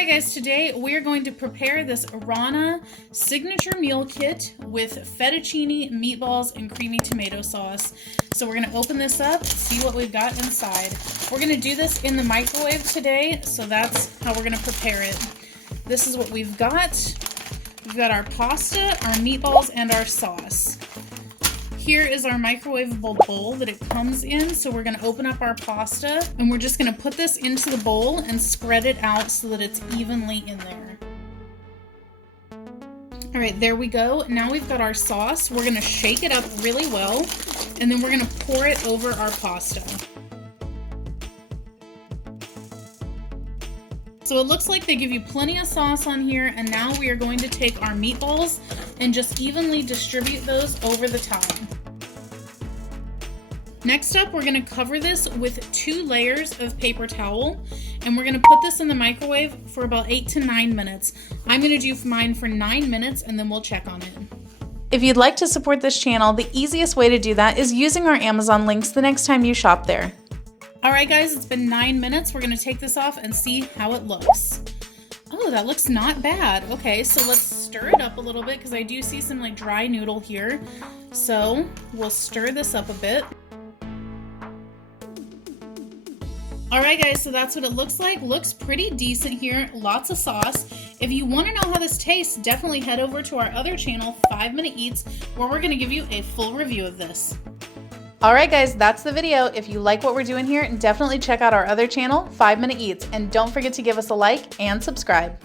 Alright guys, today we're going to prepare this Rana signature meal kit with fettuccine meatballs and creamy tomato sauce. So we're going to open this up, see what we've got inside. We're going to do this in the microwave today, so that's how we're going to prepare it. This is what we've got. We've got our pasta, our meatballs, and our sauce. Here is our microwavable bowl that it comes in. So we're going to open up our pasta and we're just going to put this into the bowl and spread it out so that it's evenly in there. All right, there we go. Now we've got our sauce. We're going to shake it up really well and then we're going to pour it over our pasta. So it looks like they give you plenty of sauce on here, and now we are going to take our meatballs and just evenly distribute those over the top. Next up, we're going to cover this with 2 layers of paper towel, and we're going to put this in the microwave for about 8 to 9 minutes. I'm going to do mine for 9 minutes, and then we'll check on it. If you'd like to support this channel, the easiest way to do that is using our Amazon links the next time you shop there. Alright guys, it's been 9 minutes. We're going to take this off and see how it looks. Oh, that looks not bad. Okay, so let's stir it up a little bit because I do see some like dry noodle here. So we'll stir this up a bit. Alright guys, so that's what it looks like. Looks pretty decent here. Lots of sauce. If you want to know how this tastes, definitely head over to our other channel, 5 Minute Eats, where we're going to give you a full review of this. Alright guys, that's the video. If you like what we're doing here, definitely check out our other channel, 5 Minute Eats, and don't forget to give us a like and subscribe.